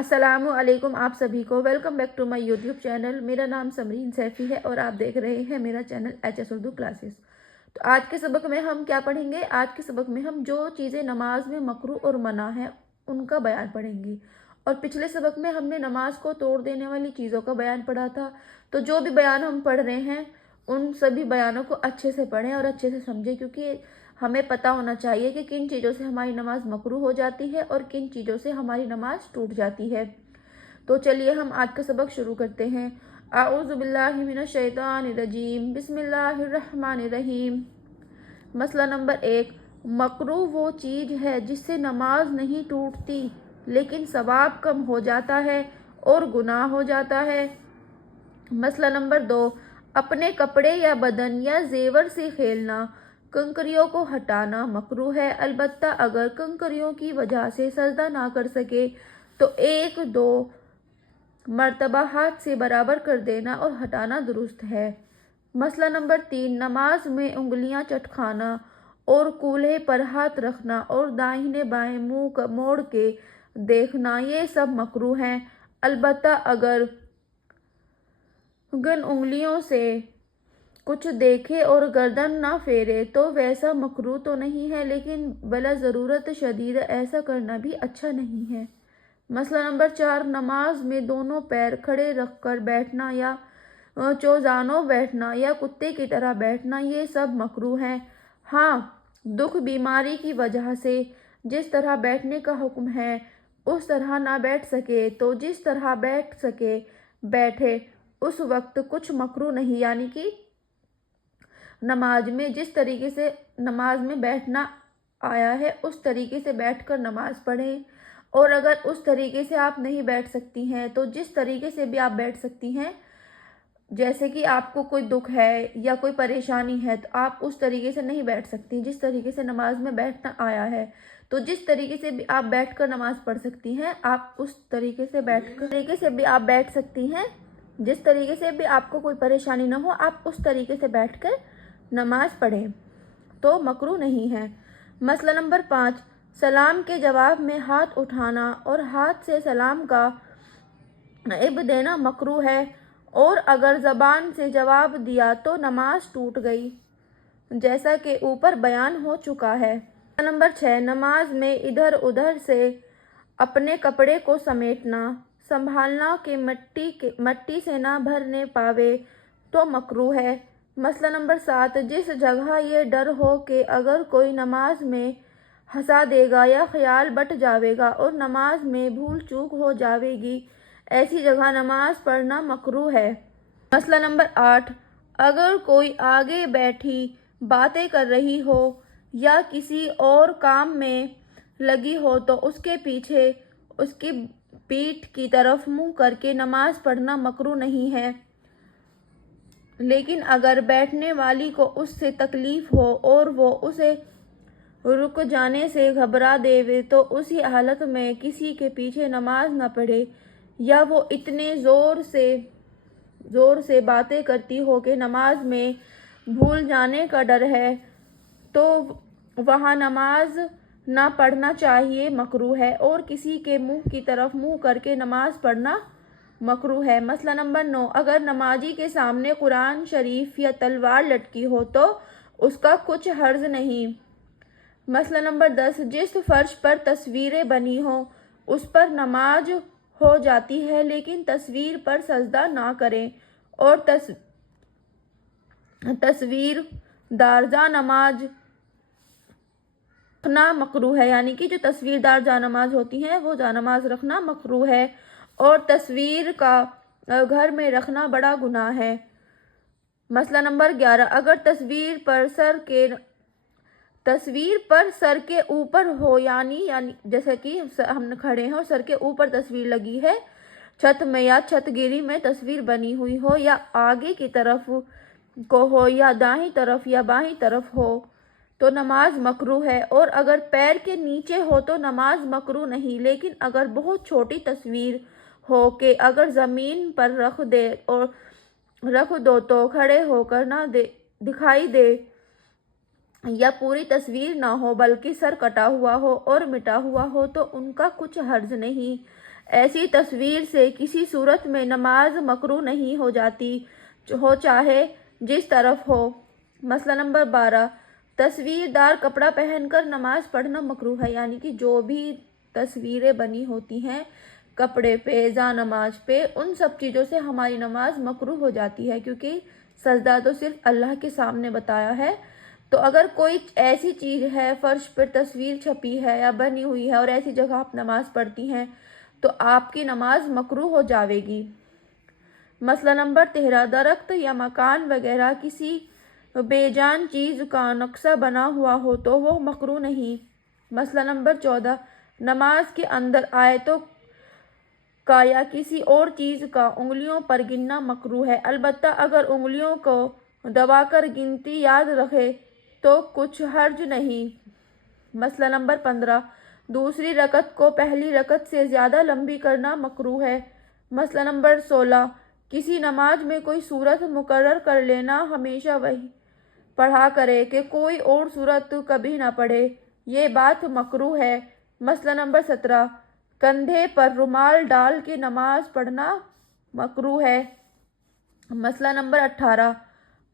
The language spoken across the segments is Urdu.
السلام علیکم آپ سبھی کو welcome back to my YouTube channel. میرا نام سمرین سیفی ہے اور آپ دیکھ رہے ہیں میرا channel H S Urdu classes. تو آج کے سبق میں ہم کیا پڑھیں گے؟ آج کے سبق میں ہم جو چیزیں نماز میں مکروہ اور منع ہیں ان کا بیان پڑھیں گے، اور پچھلے سبق میں ہم نے نماز کو توڑ دینے والی چیزوں کا بیان پڑھا تھا۔ تو جو بھی بیان ہم پڑھ رہے ہیں ان سبھی بیانوں کو اچھے سے پڑھیں اور اچھے سے سمجھیں، کیونکہ ہمیں پتہ ہونا چاہیے کہ کن چیزوں سے ہماری نماز مکروہ ہو جاتی ہے اور کن چیزوں سے ہماری نماز ٹوٹ جاتی ہے۔ تو چلیے ہم آج کا سبق شروع کرتے ہیں۔ اعوذ باللہ من الشیطان الرجیم، بسم اللہ الرحمن الرحیم۔ مسئلہ نمبر 1، مکروہ وہ چیز ہے جس سے نماز نہیں ٹوٹتی لیکن ثواب کم ہو جاتا ہے اور گناہ ہو جاتا ہے۔ مسئلہ نمبر 2، اپنے کپڑے یا بدن یا زیور سے کھیلنا، کنکریوں کو ہٹانا مکروہ ہے، البتہ اگر کنکریوں کی وجہ سے سجدہ نہ کر سکے تو 1-2 مرتبہ ہاتھ سے برابر کر دینا اور ہٹانا درست ہے۔ مسئلہ نمبر 3، نماز میں انگلیاں چٹکانا اور کولہے پر ہاتھ رکھنا اور داہنے بائیں منہ موڑ کے دیکھنا، یہ سب مکروہ ہیں، البتہ اگر گن انگلیوں سے کچھ دیکھے اور گردن نہ پھیرے تو ویسا مکروہ تو نہیں ہے، لیکن بلا ضرورت شدید ایسا کرنا بھی اچھا نہیں ہے۔ مسئلہ نمبر 4، نماز میں دونوں پیر کھڑے رکھ کر بیٹھنا یا چوزانوں بیٹھنا یا کتے کی طرح بیٹھنا، یہ سب مکروہ ہیں۔ ہاں، دکھ بیماری کی وجہ سے جس طرح بیٹھنے کا حکم ہے اس طرح نہ بیٹھ سکے تو جس طرح بیٹھ سکے بیٹھے، اس وقت کچھ مکروہ نہیں، یعنی کہ نماز میں جس طریقے سے نماز میں بیٹھنا آیا ہے اس طریقے سے بیٹھ کر نماز پڑھیں، اور اگر اس طریقے سے آپ نہیں بیٹھ سکتی ہیں تو جس طریقے سے بھی آپ بیٹھ سکتی ہیں، جیسے کہ آپ کو کوئی دکھ ہے یا کوئی پریشانی ہے تو آپ اس طریقے سے نہیں بیٹھ سکتی جس طریقے سے نماز میں بیٹھنا آیا ہے، تو جس طریقے سے بھی آپ بیٹھ کر نماز پڑھ سکتی ہیں آپ اس طریقے سے بھی آپ بیٹھ سکتی ہیں، جس طریقے سے بھی آپ کو کوئی پریشانی نہ ہو آپ اس طریقے سے بیٹھ کر نماز پڑھیں، تو مکروہ نہیں ہے۔ مسئلہ نمبر 5، سلام کے جواب میں ہاتھ اٹھانا اور ہاتھ سے سلام کا عب دینا مکروہ ہے، اور اگر زبان سے جواب دیا تو نماز ٹوٹ گئی، جیسا کہ اوپر بیان ہو چکا ہے۔ نمبر 6، نماز میں ادھر ادھر سے اپنے کپڑے کو سمیٹنا سنبھالنا کہ مٹی سے نہ بھرنے پاوے تو مکروہ ہے۔ مسئلہ نمبر 7، جس جگہ یہ ڈر ہو کہ اگر کوئی نماز میں ہنسا دے گا یا خیال بٹ جاوے گا اور نماز میں بھول چوک ہو جاوے گی، ایسی جگہ نماز پڑھنا مکروہ ہے۔ مسئلہ نمبر 8، اگر کوئی آگے بیٹھی باتیں کر رہی ہو یا کسی اور کام میں لگی ہو تو اس کے پیچھے اس کی پیٹھ کی طرف منہ کر کے نماز پڑھنا مکروہ نہیں ہے، لیکن اگر بیٹھنے والی کو اس سے تکلیف ہو اور وہ اسے رک جانے سے گھبرا دے تو اسی حالت میں کسی کے پیچھے نماز نہ پڑھے، یا وہ اتنے زور سے باتیں کرتی ہو کہ نماز میں بھول جانے کا ڈر ہے تو وہاں نماز نہ پڑھنا چاہیے، مکروہ ہے، اور کسی کے منہ کی طرف منہ کر کے نماز پڑھنا مکروہ ہے۔ مسئلہ نمبر 9، اگر نمازی کے سامنے قرآن شریف یا تلوار لٹکی ہو تو اس کا کچھ حرج نہیں۔ مسئلہ نمبر 10، جس فرش پر تصویریں بنی ہوں اس پر نماز ہو جاتی ہے لیکن تصویر پر سجدہ نہ کریں، اور تصویر دار جا نماز رکھنا مکروہ ہے، یعنی کہ جو تصویر دار جا نماز ہوتی ہیں وہ جا نماز رکھنا مکروہ ہے، اور تصویر کا گھر میں رکھنا بڑا گناہ ہے۔ مسئلہ نمبر 11، اگر تصویر پر سر کے اوپر ہو، یعنی جیسے کہ ہم کھڑے ہیں اور سر کے اوپر تصویر لگی ہے، چھت میں یا چھت گیری میں تصویر بنی ہوئی ہو، یا آگے کی طرف کو ہو یا دائیں طرف یا بائیں طرف ہو تو نماز مکروہ ہے، اور اگر پیر کے نیچے ہو تو نماز مکروہ نہیں، لیکن اگر بہت چھوٹی تصویر ہو کہ اگر زمین پر رکھ دو تو کھڑے ہو کر نہ دکھائی دے، یا پوری تصویر نہ ہو بلکہ سر کٹا ہوا ہو اور مٹا ہوا ہو تو ان کا کچھ حرج نہیں، ایسی تصویر سے کسی صورت میں نماز مکروہ نہیں ہو جاتی، ہو چاہے جس طرف ہو۔ مسئلہ نمبر 12، تصویر دار کپڑا پہن کر نماز پڑھنا مکروہ ہے، یعنی کہ جو بھی تصویریں بنی ہوتی ہیں کپڑے پہ، جا نماز پہ، ان سب چیزوں سے ہماری نماز مکروہ ہو جاتی ہے، کیونکہ سجدہ تو صرف اللہ کے سامنے بتایا ہے۔ تو اگر کوئی ایسی چیز ہے، فرش پر تصویر چھپی ہے یا بنی ہوئی ہے اور ایسی جگہ آپ نماز پڑھتی ہیں تو آپ کی نماز مکروہ ہو جاوے گی۔ مسئلہ نمبر 13، درخت یا مکان وغیرہ کسی بے جان چیز کا نقشہ بنا ہوا ہو تو وہ مکروہ نہیں۔ مسئلہ نمبر 14، نماز کے اندر آیتوں کا یا کسی اور چیز کا انگلیوں پر گننا مکروہ ہے، البتہ اگر انگلیوں کو دبا کر گنتی یاد رکھے تو کچھ حرج نہیں۔ مسئلہ نمبر 15، دوسری رکعت کو پہلی رکعت سے زیادہ لمبی کرنا مکروہ ہے۔ مسئلہ نمبر 16، کسی نماز میں کوئی سورت مقرر کر لینا، ہمیشہ وہی پڑھا کرے کہ کوئی اور سورت کبھی نہ پڑھے، یہ بات مکروہ ہے۔ مسئلہ نمبر 17، کندھے پر رومال ڈال کے نماز پڑھنا مکروہ ہے۔ مسئلہ نمبر 18،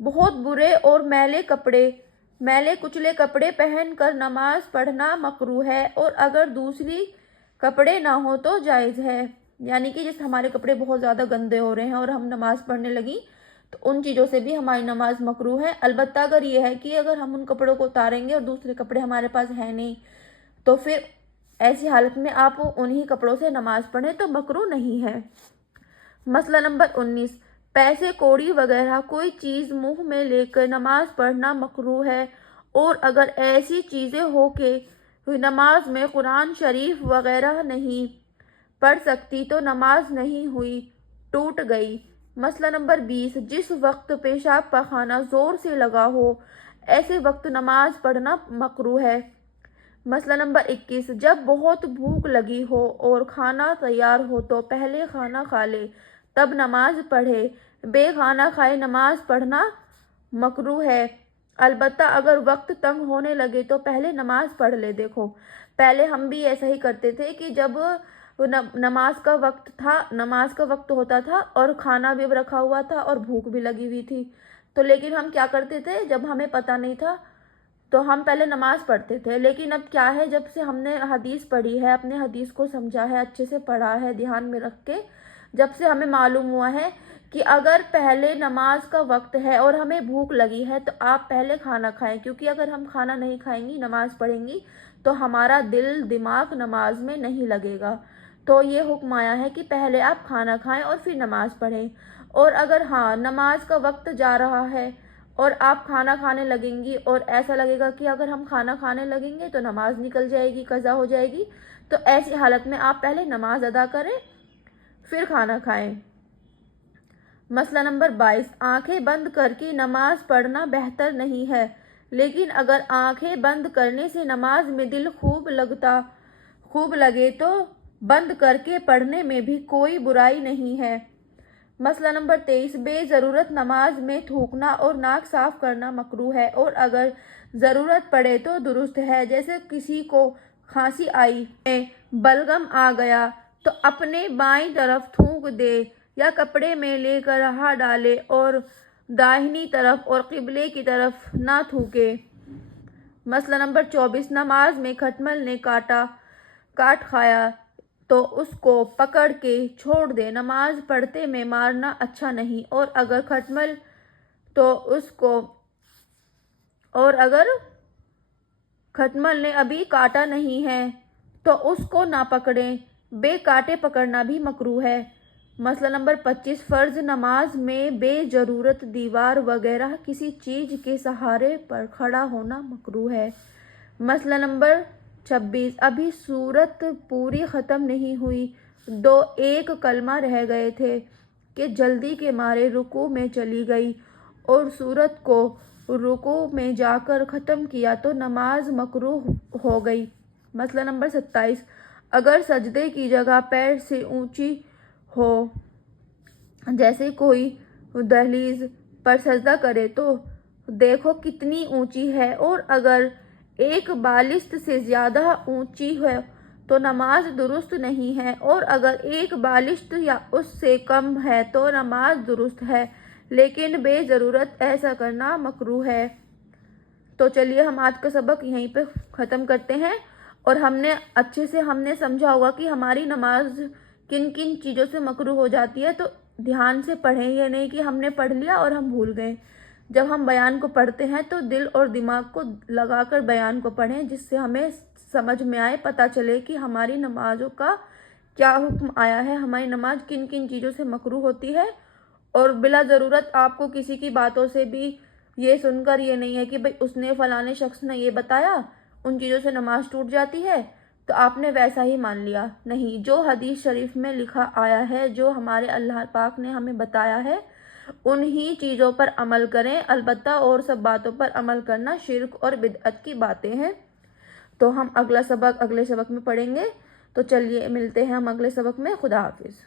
بہت برے اور میلے کچلے کپڑے پہن کر نماز پڑھنا مکروہ ہے، اور اگر دوسری کپڑے نہ ہو تو جائز ہے، یعنی کہ جس ہمارے کپڑے بہت زیادہ گندے ہو رہے ہیں اور ہم نماز پڑھنے لگیں تو ان چیزوں سے بھی ہماری نماز مکروہ ہے، البتہ اگر یہ ہے کہ اگر ہم ان کپڑوں کو اتاریں گے اور دوسرے کپڑے ہمارے پاس ہیں نہیں تو پھر ایسی حالت میں آپ انہی کپڑوں سے نماز پڑھیں تو مکروہ نہیں ہے۔ مسئلہ نمبر 19، پیسے کوڑی وغیرہ کوئی چیز منہ میں لے کر نماز پڑھنا مکروہ ہے، اور اگر ایسی چیزیں ہو کہ نماز میں قرآن شریف وغیرہ نہیں پڑھ سکتی تو نماز نہیں ہوئی، ٹوٹ گئی۔ مسئلہ نمبر 20، جس وقت پیشاب پاخانہ زور سے لگا ہو ایسے وقت نماز پڑھنا مکروہ ہے۔ مسئلہ نمبر 21، جب بہت بھوک لگی ہو اور کھانا تیار ہو تو پہلے کھانا کھا لے تب نماز پڑھے، بے کھانا کھائے نماز پڑھنا مکروہ ہے، البتہ اگر وقت تنگ ہونے لگے تو پہلے نماز پڑھ لے۔ دیکھو پہلے ہم بھی ایسا ہی کرتے تھے کہ جب نماز کا وقت ہوتا تھا اور کھانا بھی رکھا ہوا تھا اور بھوک بھی لگی ہوئی تھی تو لیکن ہم کیا کرتے تھے، جب ہمیں پتہ نہیں تھا تو ہم پہلے نماز پڑھتے تھے، لیکن اب کیا ہے، جب سے ہم نے حدیث پڑھی ہے، اپنے حدیث کو سمجھا ہے، اچھے سے پڑھا ہے دھیان میں رکھ کے، جب سے ہمیں معلوم ہوا ہے کہ اگر پہلے نماز کا وقت ہے اور ہمیں بھوک لگی ہے تو آپ پہلے کھانا کھائیں، کیونکہ اگر ہم کھانا نہیں کھائیں گی نماز پڑھیں گی تو ہمارا دل دماغ نماز میں نہیں لگے گا، تو یہ حکم آیا ہے کہ پہلے آپ کھانا کھائیں اور پھر نماز پڑھیں۔ اور اگر نماز کا وقت جا رہا ہے اور آپ کھانا کھانے لگیں گی اور ایسا لگے گا کہ اگر ہم کھانا کھانے لگیں گے تو نماز نکل جائے گی، قضا ہو جائے گی، تو ایسی حالت میں آپ پہلے نماز ادا کریں پھر کھانا کھائیں۔ مسئلہ نمبر 22، آنکھیں بند کر کے نماز پڑھنا بہتر نہیں ہے، لیکن اگر آنکھیں بند کرنے سے نماز میں دل خوب لگے تو بند کر کے پڑھنے میں بھی کوئی برائی نہیں ہے۔ مسئلہ نمبر 23، بے ضرورت نماز میں تھوکنا اور ناک صاف کرنا مکروہ ہے، اور اگر ضرورت پڑے تو درست ہے، جیسے کسی کو کھانسی آئی میں بلغم آ گیا تو اپنے بائیں طرف تھوک دے یا کپڑے میں لے کر رہا ڈالے اور داہنی طرف اور قبلے کی طرف نہ تھوکے۔ مسئلہ نمبر 24، نماز میں کھٹمل نے کاٹ کھایا تو اس کو پکڑ کے چھوڑ دے، نماز پڑھتے میں مارنا اچھا نہیں، اور اگر کھٹمل نے ابھی کاٹا نہیں ہے تو اس کو نہ پکڑیں، بے کاٹے پکڑنا بھی مکروہ ہے۔ مسئلہ نمبر 25، فرض نماز میں بے ضرورت دیوار وغیرہ کسی چیز کے سہارے پر کھڑا ہونا مکروہ ہے۔ مسئلہ نمبر 26، ابھی سورت پوری ختم نہیں ہوئی، ایک کلمہ رہ گئے تھے کہ جلدی کے مارے رکوع میں چلی گئی اور سورت کو رکوع میں جا کر ختم کیا تو نماز مکروہ ہو گئی۔ مسئلہ نمبر 27، اگر سجدے کی جگہ پیر سے اونچی ہو، جیسے کوئی دہلیز پر سجدہ کرے تو دیکھو کتنی اونچی ہے، اور اگر ایک بالشت سے زیادہ اونچی ہے تو نماز درست نہیں ہے، اور اگر ایک بالشت یا اس سے کم ہے تو نماز درست ہے، لیکن بے ضرورت ایسا کرنا مکروہ ہے۔ تو چلیے ہم آج کا سبق یہیں پہ ختم کرتے ہیں، اور ہم نے سمجھا ہوگا کہ ہماری نماز کن کن چیزوں سے مکروہ ہو جاتی ہے۔ تو دھیان سے پڑھیں، یہ نہیں کہ ہم نے پڑھ لیا اور ہم بھول گئے۔ جب ہم بیان کو پڑھتے ہیں تو دل اور دماغ کو لگا کر بیان کو پڑھیں، جس سے ہمیں سمجھ میں آئے، پتہ چلے کہ ہماری نمازوں کا کیا حکم آیا ہے، ہماری نماز کن کن چیزوں سے مکروہ ہوتی ہے۔ اور بلا ضرورت آپ کو کسی کی باتوں سے بھی یہ سن کر یہ نہیں ہے کہ بھئی اس نے فلانے شخص نے یہ بتایا، ان چیزوں سے نماز ٹوٹ جاتی ہے تو آپ نے ویسا ہی مان لیا۔ نہیں، جو حدیث شریف میں لکھا آیا ہے، جو ہمارے اللہ پاک نے ہمیں بتایا ہے، انہی چیزوں پر عمل کریں۔ البتہ اور سب باتوں پر عمل کرنا شرک اور بدعت کی باتیں ہیں۔ تو ہم اگلا سبق اگلے سبق میں پڑھیں گے۔ تو چلیے ملتے ہیں ہم اگلے سبق میں۔ خدا حافظ۔